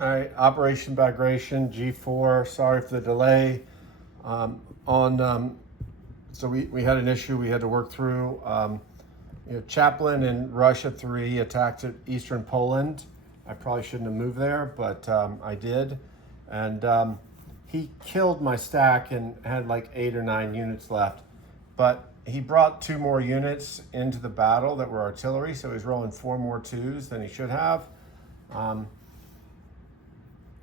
All right, Operation Bagration, G4. Sorry for the delay. So we had an issue we had to work through. Chaplin in Russia 3 attacked at eastern Poland. I probably shouldn't have moved there, but I did. And he killed my stack and had like 8 or 9 units left. But he brought 2 more units into the battle that were artillery, so he's rolling 4 more 2s than he should have.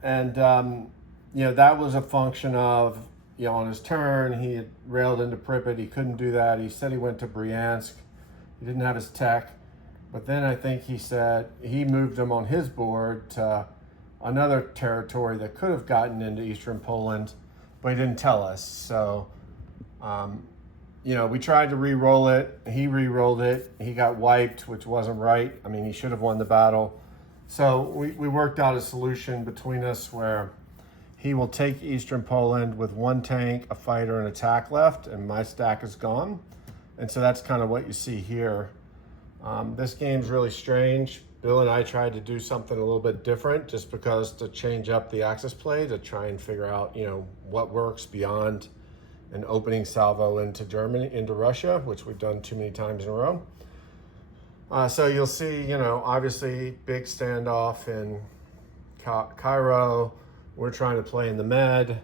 That was a function of, on his turn, he had railed into Pripyat. He couldn't do that. He said he went to Bryansk. He didn't have his tech. But then I think he said he moved him on his board to another territory that could have gotten into eastern Poland, but he didn't tell us. So, we tried to re-roll it. He re-rolled it. He got wiped, which wasn't right. I mean, he should have won the battle. So we worked out a solution between us where he will take eastern Poland with 1 tank, a fighter, and a tack left, and my stack is gone. And so that's kind of what you see here. This game's really strange. Bill and I tried to do something a little bit different just because to change up the axis play to try and figure out, what works beyond an opening salvo into Russia, which we've done too many times in a row. So you'll see, obviously big standoff in Cairo. We're trying to play in the Med.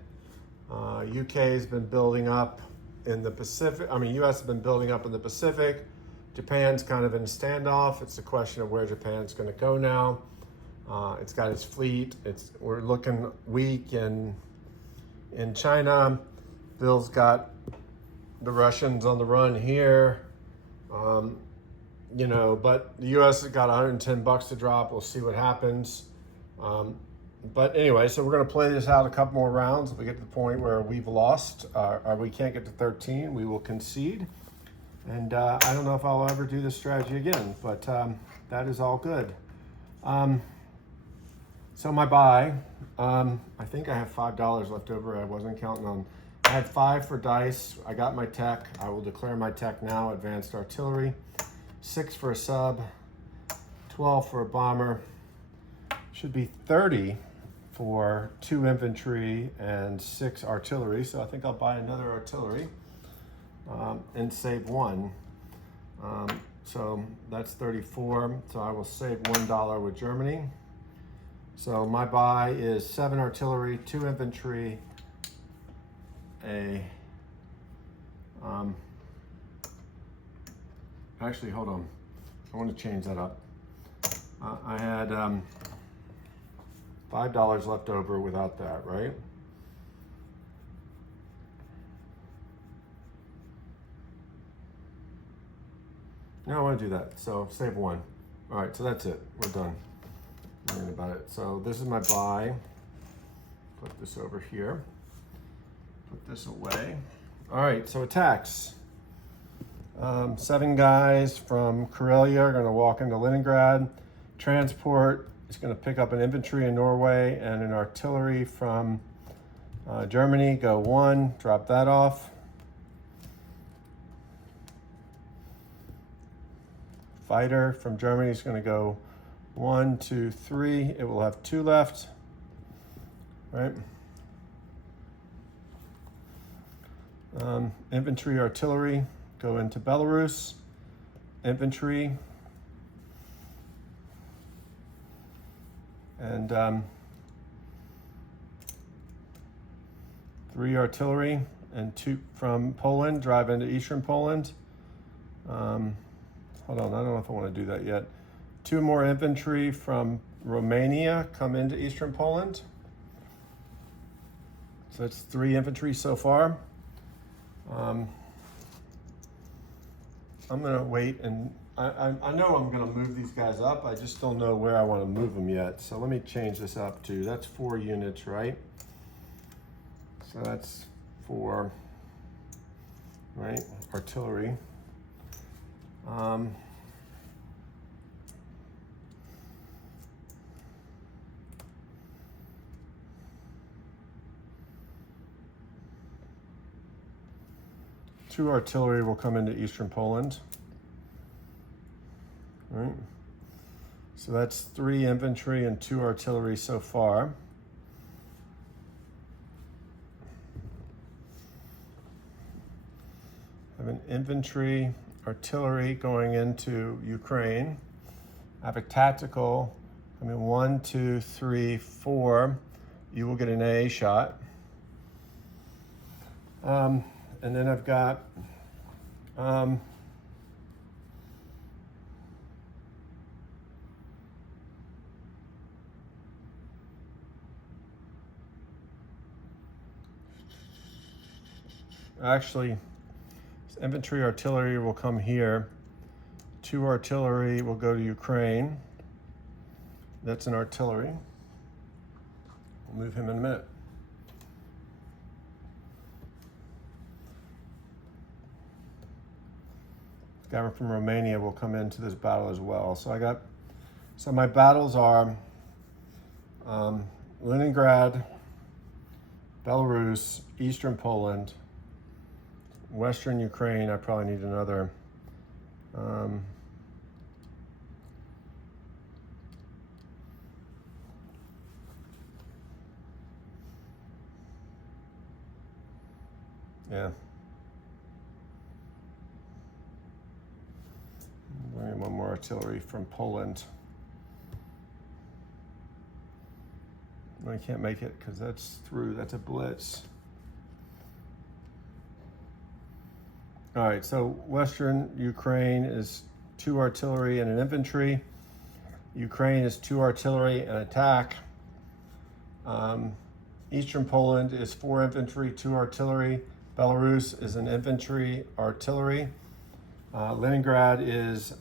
UK has been building up in the Pacific. US has been building up in the Pacific. Japan's kind of in a standoff. It's a question of where Japan's going to go now. It's got its fleet. We're looking weak in China. Bill's got the Russians on the run here. But the US has got $110 to drop. We'll see what happens. But anyway, so we're going to play this out a couple more rounds. If we get to the point where we've lost, or we can't get to 13, we will concede. And I don't know if I'll ever do this strategy again, but that is all good. So my buy, I think I have $5 left over. I wasn't counting on. I had 5 for dice. I got my tech. I will declare my tech now, advanced artillery. 6 for a sub, 12 for a bomber. Should be 30 for 2 infantry and 6 artillery. So I think I'll buy another artillery and save 1. So that's 34. So I will save $1 with Germany. So my buy is 7 artillery, 2 infantry, actually, hold on. I want to change that up. I had $5 left over without that, right? No, I want to do that. So save 1. All right, so that's it. We're done. Worrying about it. So this is my buy. Put this over here. Put this away. All right, so attacks. 7 guys from Karelia are going to walk into Leningrad. Transport is going to pick up an infantry in Norway and an artillery from Germany. Go 1, drop that off. Fighter from Germany is going to go 1, 2, 3. It will have 2 left, right? Infantry, artillery go into Belarus. Infantry and 3 artillery and 2 from Poland drive into eastern Poland. Hold on, I don't know if I want to do that yet. 2 more infantry from Romania come into eastern Poland. So that's 3 infantry so far. I'm going to wait, and I know I'm going to move these guys up. I just don't know where I want to move them yet. So let me change this up to, that's 4 units, right? So that's 4, right? Artillery. Two artillery will come into eastern Poland. Right. So that's 3 infantry and 2 artillery so far. I have an infantry, artillery going into Ukraine. I have a tactical, 1, 2, 3, 4. You will get an AA shot. And then I've got actually, infantry, artillery will come here. 2 artillery will go to Ukraine. That's an artillery. We'll move him in a minute. The guy from Romania will come into this battle as well. So my battles are Leningrad, Belarus, Eastern Poland, Western Ukraine. I probably need another. Yeah. Bring one more artillery from Poland. I can't make it because that's through. That's a blitz. All right, so Western Ukraine is 2 artillery and an infantry. Ukraine is 2 artillery and attack. Eastern Poland is 4 infantry, 2 artillery. Belarus is an infantry, artillery. Leningrad is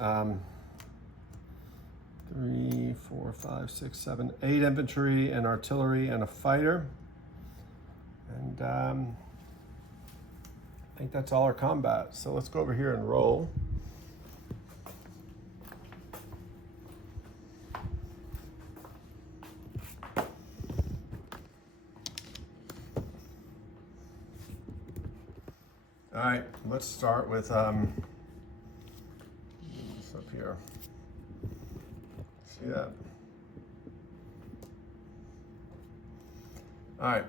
3, 4, 5, 6, 7, 8 infantry and artillery and a fighter. And I think that's all our combat. So let's go over here and roll. All right, let's start with this up here. See that? All right,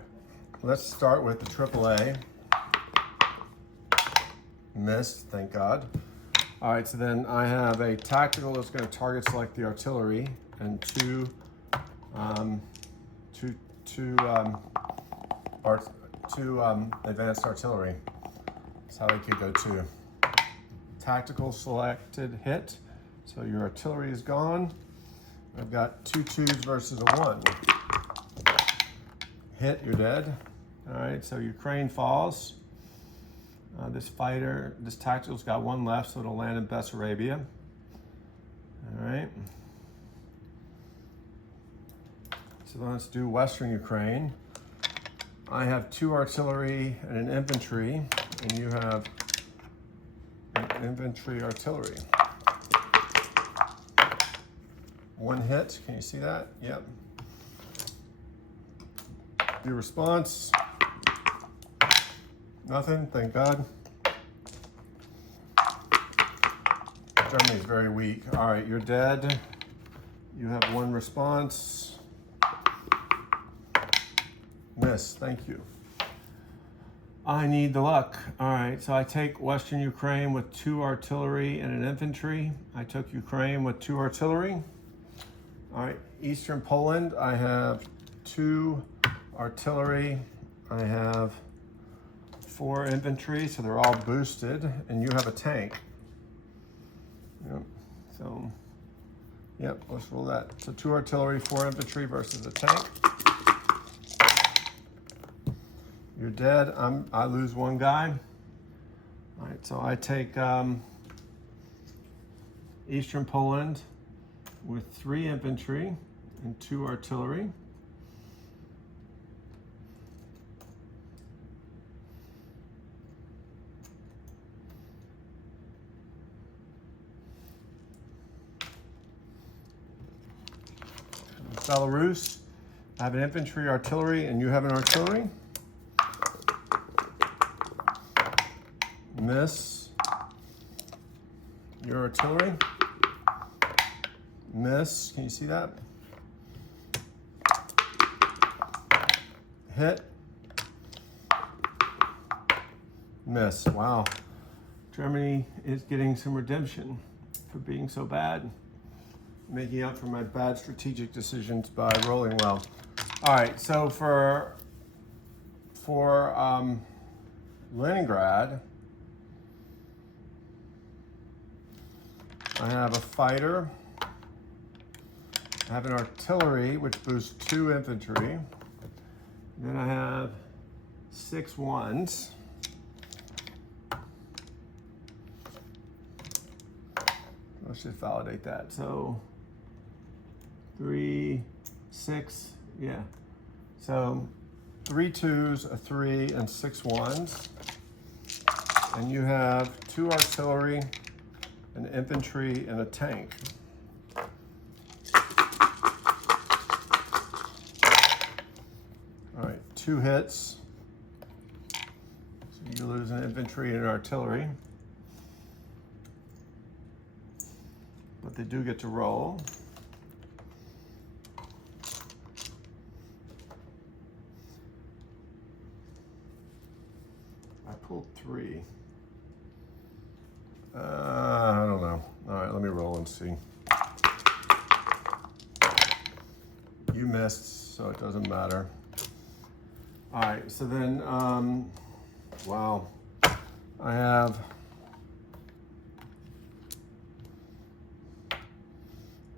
let's start with the AAA. Missed, thank God. All right, so then I have a tactical that's going to target select the artillery and two advanced artillery. That's how they could go to. Tactical selected hit. So your artillery is gone. I've got 2 2s versus a 1. Hit, you're dead. All right, so Ukraine falls. This tactical's got 1 left, so it'll land in Bessarabia. All right. So then let's do Western Ukraine. I have 2 artillery and an infantry, and you have an infantry artillery. 1 hit, can you see that? Yep. Your response. Nothing, thank God. Germany is very weak. All right, you're dead. You have 1 response. Miss, thank you. I need the luck. All right, so I take Western Ukraine with 2 artillery and an infantry. I took Ukraine with 2 artillery. All right, Eastern Poland, I have 2 artillery. I have 4 infantry, so they're all boosted, and you have a tank. Yep, so, yep, let's roll that. So 2 artillery, 4 infantry versus a tank. You're dead, I lose 1 guy. All right, so I take Eastern Poland with 3 infantry and 2 artillery. Belarus, I have an infantry, artillery, and you have an artillery. Miss your artillery. Miss, can you see that? Hit. Miss, wow. Germany is getting some redemption for being so bad, making up for my bad strategic decisions by rolling well. All right, so for Leningrad, I have a fighter, I have an artillery, which boosts 2 infantry. Then I have 6 ones. Let's just validate that. So 3, 6, yeah. So 3 2s, a 3, and 6 1s. And you have 2 artillery, an infantry, and a tank. All right, 2 hits. So you lose an infantry and an artillery. But they do get to roll. I pulled 3. I don't know. All right, let me roll and see. You missed, so it doesn't matter. All right, so then, wow. I have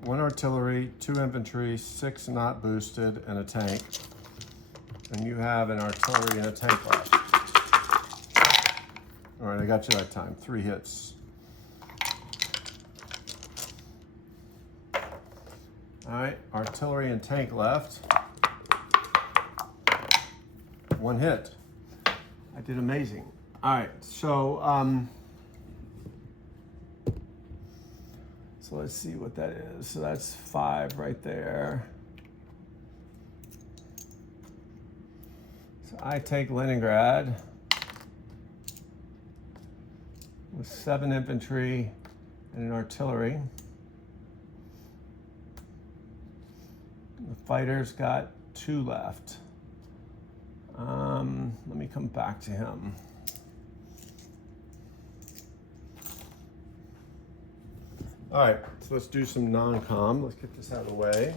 1 artillery, 2 infantry, 6 not boosted, and a tank. And you have an artillery and a tank left. All right, I got you that time. 3 hits. All right, artillery and tank left. 1 hit. I did amazing. All right, so let's see what that is. So that's 5 right there. So I take Leningrad with 7 infantry and an artillery. The fighter's got 2 left. Let me come back to him. All right, so let's do some non-com. Let's get this out of the way.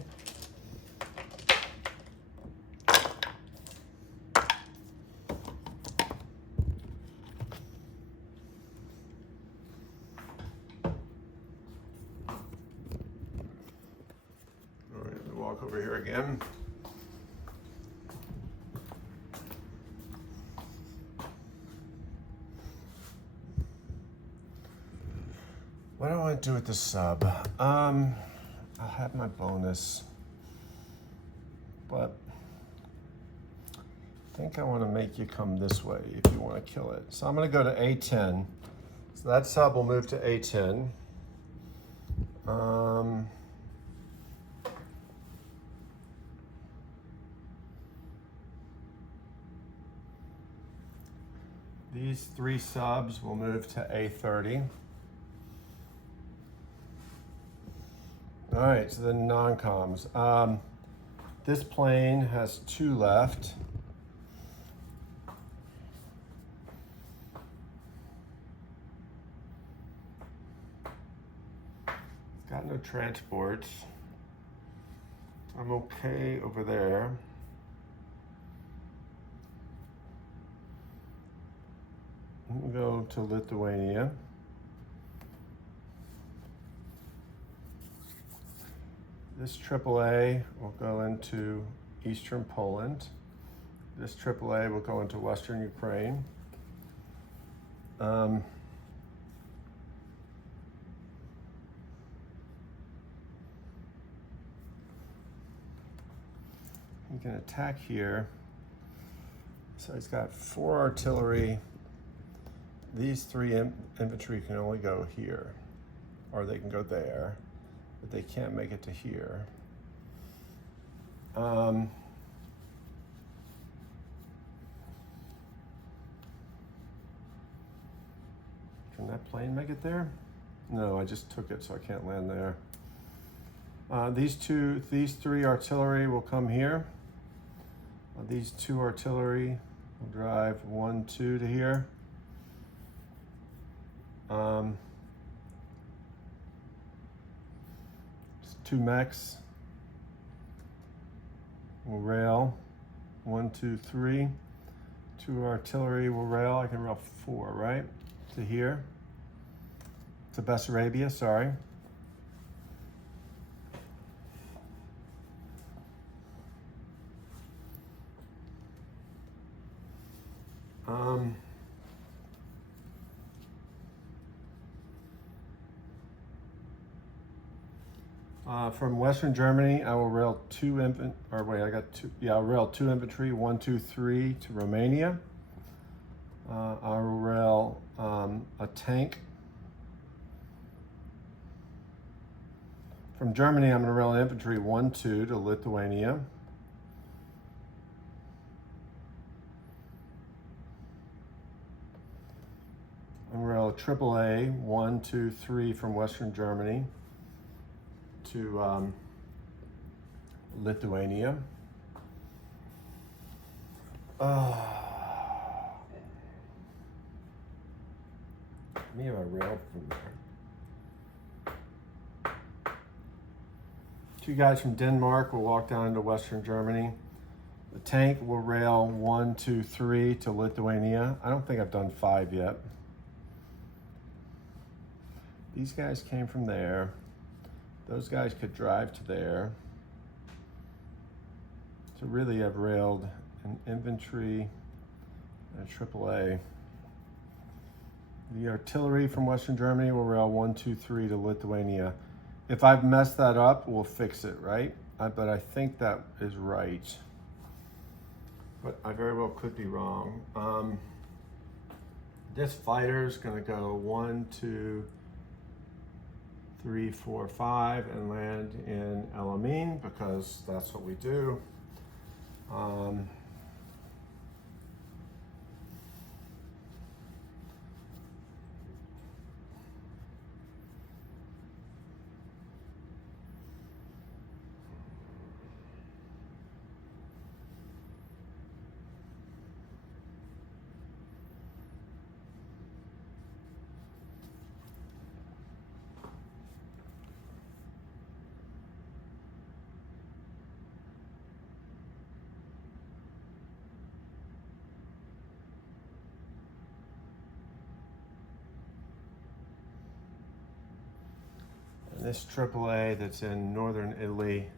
All right, let me walk over here again. What do I want to do with the sub? I'll have my bonus, but I think I want to make you come this way if you want to kill it. So I'm going to go to A10. So that sub will move to A10. These 3 subs will move to A30. All right, so then non-coms. This plane has 2 left. It's got no transports. I'm okay over there. We'll go to Lithuania. This AAA will go into Eastern Poland. This AAA will go into Western Ukraine. You can attack here. So he's got 4 artillery. These 3 infantry can only go here, or they can go there, but they can't make it to here. Can that plane make it there? No, I just took it, so I can't land there. These three artillery will come here. These two artillery will drive 1, 2 to here. Two mechs will rail 1, 2, 3. Two artillery will rail. I can rail 4, right? To here. To Bessarabia, sorry. From Western Germany, I will rail I'll rail 2 infantry, 1, 2, 3 to Romania. I will rail a tank. From Germany, I'm going to rail infantry 1, 2 to Lithuania. I'm going to rail AAA 1, 2, 3 from Western Germany to Lithuania. Me have I railed from there. Two guys from Denmark will walk down into Western Germany. The tank will rail 1, 2, 3 to Lithuania. I don't think I've done 5 yet. These guys came from there. Those guys could drive to there. So really I've railed an infantry and a AAA. The artillery from Western Germany will rail 1, 2, 3 to Lithuania. If I've messed that up, we'll fix it, right? But I think that is right. But I very well could be wrong. This fighter's gonna go 1, 2, 3, 4, 5 and land in El Amin because that's what we do. This AAA that's in northern Italy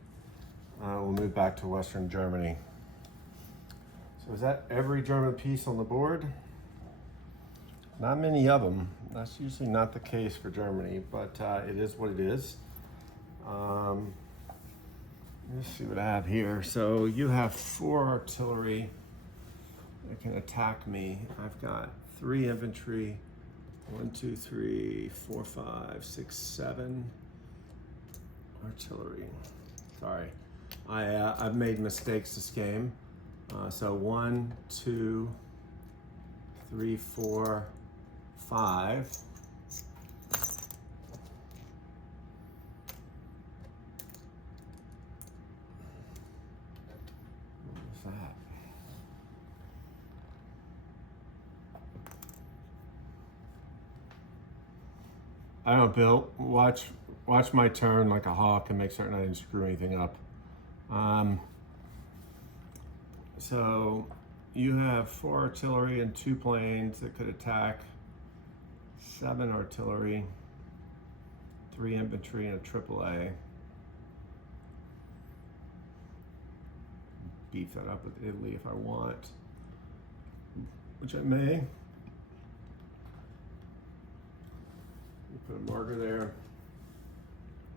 will move back to Western Germany. So is that every German piece on the board? Not many of them. That's usually not the case for Germany, but it is what it is. Let's see what I have here. So you have 4 artillery that can attack me. I've got 3 infantry, 1, 2, 3, 4, 5, 6, 7. Artillery. Sorry, I've made mistakes this game. So 1, 2, 3, 4, 5. What's that? I don't know, Bill. Watch my turn like a hawk and make certain I didn't screw anything up. So you have 4 artillery and 2 planes that could attack, 7 artillery, 3 infantry, and a AAA. Beef that up with Italy if I want, which I may. Put a marker there.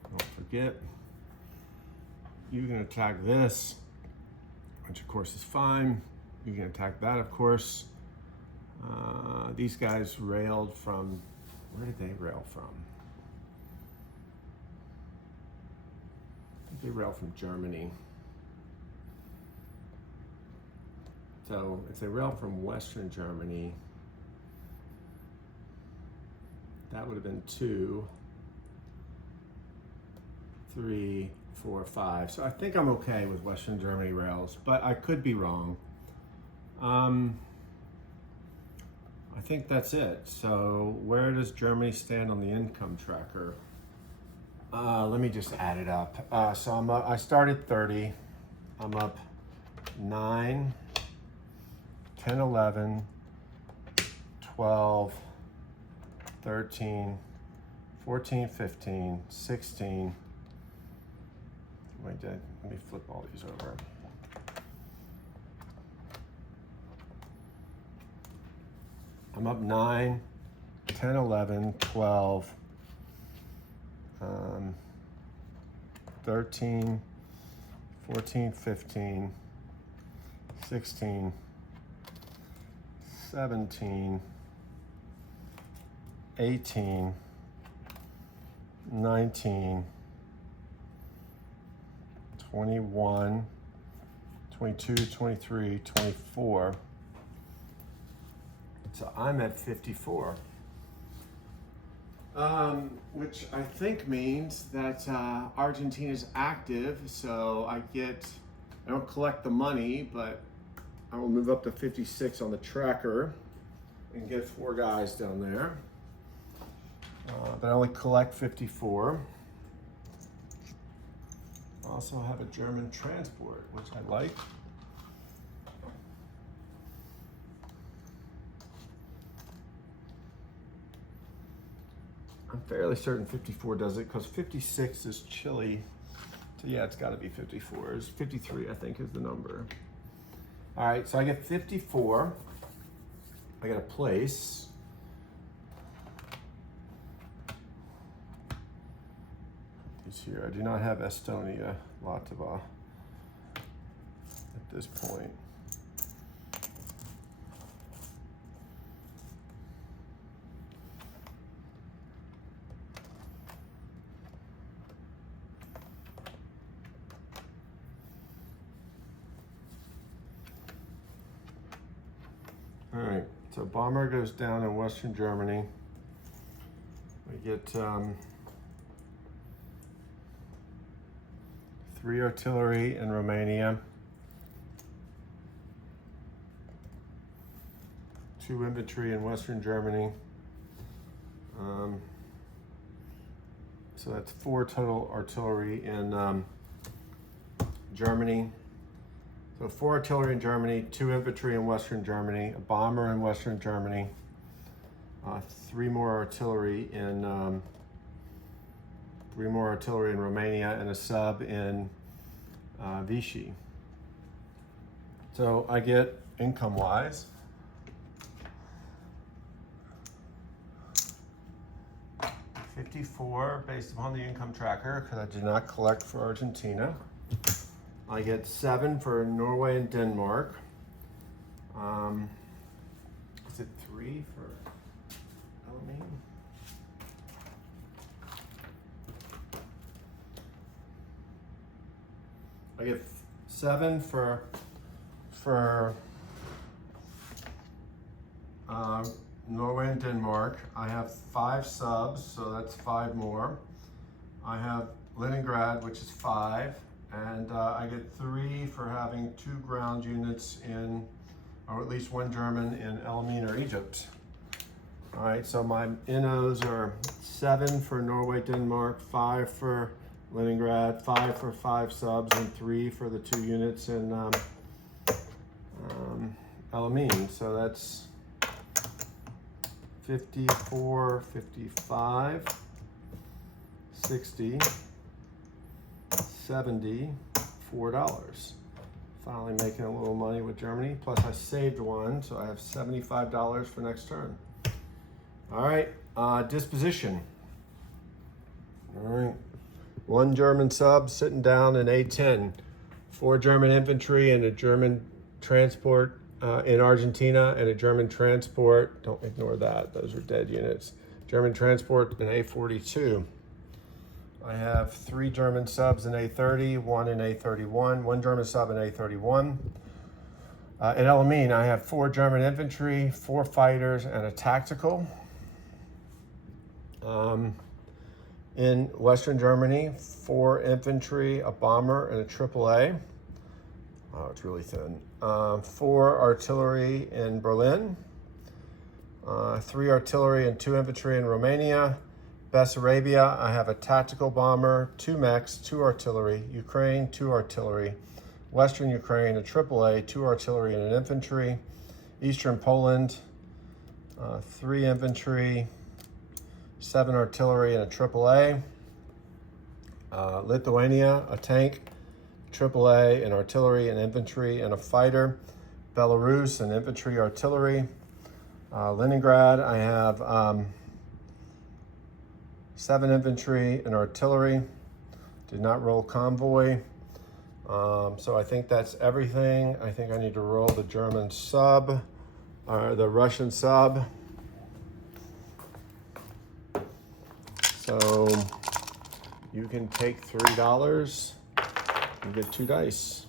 Don't forget, you can attack this, which of course is fine. You can attack that, of course. These guys railed from, where did they rail from? I think they railed from Germany. So if they railed from Western Germany, that would have been 2, 3, 4 or 5. So I think I'm okay with Western Germany rails, but I could be wrong. I think that's it. So where does Germany stand on the income tracker? Let me just add it up. So I started 30. I'm up 9, 10, 11, 12, 13, 14, 15, 16. Wait, let me flip all these over. I'm up 9, 10, 11, 12, 13, 14, 15, 16, 17, 18, 19, 21, 22, 23, 24. So I'm at 54, which I think means that Argentina's active. So I don't collect the money, but I will move up to 56 on the tracker and get 4 guys down there. But I only collect 54. I also have a German transport, which I like. I'm fairly certain 54 does it because 56 is Chile. So yeah, it's got to be 54. It's 53, I think, is the number. All right, so I get 54. I got a place. These here. I do not have Estonia, Latva at this point. All right, so bomber goes down in Western Germany. We get 3 artillery in Romania, 2 infantry in Western Germany. So that's 4 total artillery in Germany. So 4 artillery in Germany, 2 infantry in Western Germany, a bomber in Western Germany, 3 more artillery in Romania, and a sub in Vichy. So I get income-wise $54 based upon the income tracker because I do not collect for Argentina. I get 7 for Norway and Denmark. Is it 3 for Elamine? I get 7 for Norway and Denmark. I have 5 subs, so that's 5 more. I have Leningrad, which is 5. And I get 3 for having 2 ground units in, or at least 1 German in Elamine or Egypt. All right, so my NOs are 7 for Norway, Denmark, 5 for Leningrad, 5 for 5 subs, and 3 for the 2 units in Elamine. So that's 54, 55, 60, $74. Finally making a little money with Germany. Plus I saved 1, so I have $75 for next turn. All right, disposition. All right, 1 German sub sitting down in A10, 4 German infantry and a German transport in Argentina, and a German transport, don't ignore that, those are dead units. German transport in A42. I have 3 German subs in A30, 1 in A31, 1 German sub in A31. In Elamine, I have 4 German infantry, 4 fighters, and a tactical. In Western Germany, 4 infantry, a bomber, and a AAA. Oh, it's really thin. 4 artillery in Berlin. 3 artillery and 2 infantry in Romania. Bessarabia, I have a tactical bomber, 2 mechs, 2 artillery. Ukraine, 2 artillery. Western Ukraine, a AAA, 2 artillery and an infantry. Eastern Poland, 3 infantry, 7 artillery and a AAA. Lithuania, a tank, AAA, an artillery, an infantry, and a fighter. Belarus, an infantry, artillery. Leningrad, I have 7 infantry and artillery. Did not roll convoy. So I think that's everything. I think I need to roll the German sub, or the Russian sub. So you can take $3 and get 2 dice.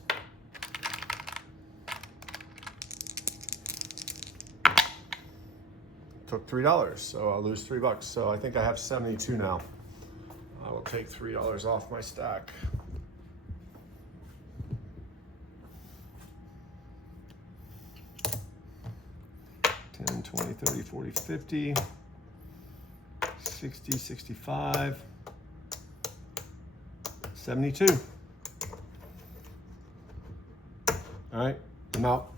Took $3, so I'll lose $3. So I think I have 72 now. I will take $3 off my stack. 10, 20, 30, 40, 50, 60, 65, 72. All right, I'm out.